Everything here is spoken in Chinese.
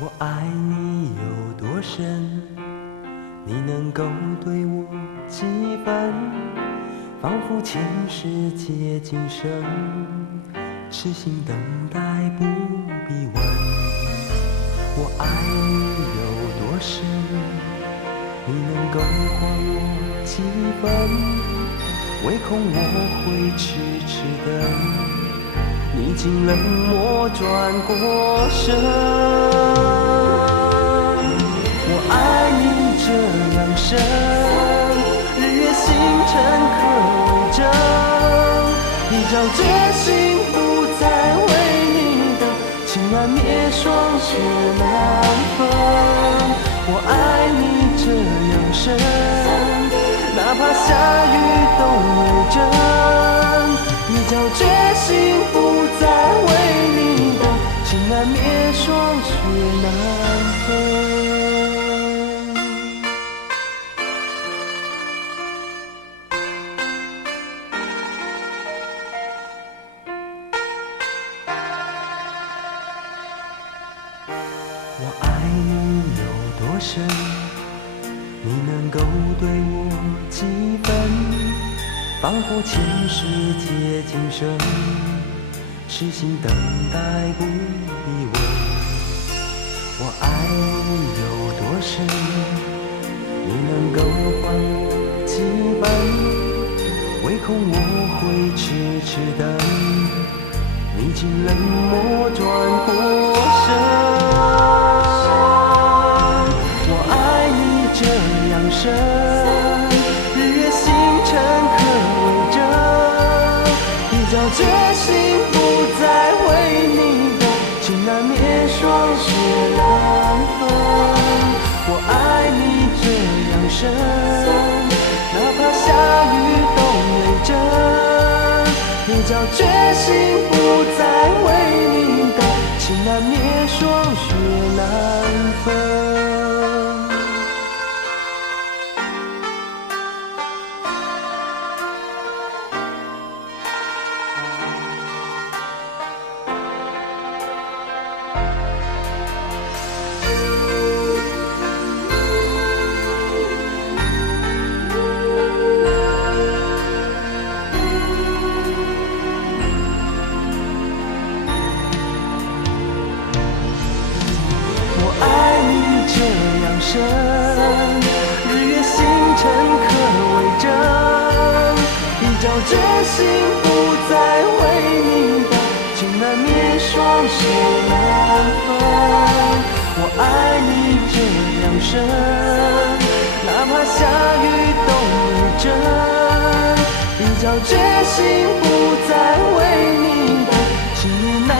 我爱你有多深，你能够对我几分？仿佛前世皆今生，痴心等待不必问。我爱你有多深，你能够还我几分？唯恐我会痴痴等。你竟冷漠转过身，我爱你这样深，日月星辰可为证，一朝决心不再为你等，情难灭霜雪难分。我爱你这样深，哪怕下雨都为证，一朝决心不再为你等，情难灭霜雪难分。我爱你有多深，你能够对我几分？仿佛前世皆今生，痴心等待不必问。我爱你有多深，你能够还我几分？唯恐我会痴痴等，你竟冷漠转过身。我爱你这样深，日月星辰可为证，一朝决心不再为你等，情难灭霜雪难分。我爱你这样深，哪怕下雨都为证，一朝决心不再为你等，情难灭霜雪难分。深，日月星辰可为证，一朝决心不再为你等，情难灭霜雪难分。我爱你这样深，哪怕下雨都为证，一朝决心不再为你等，情难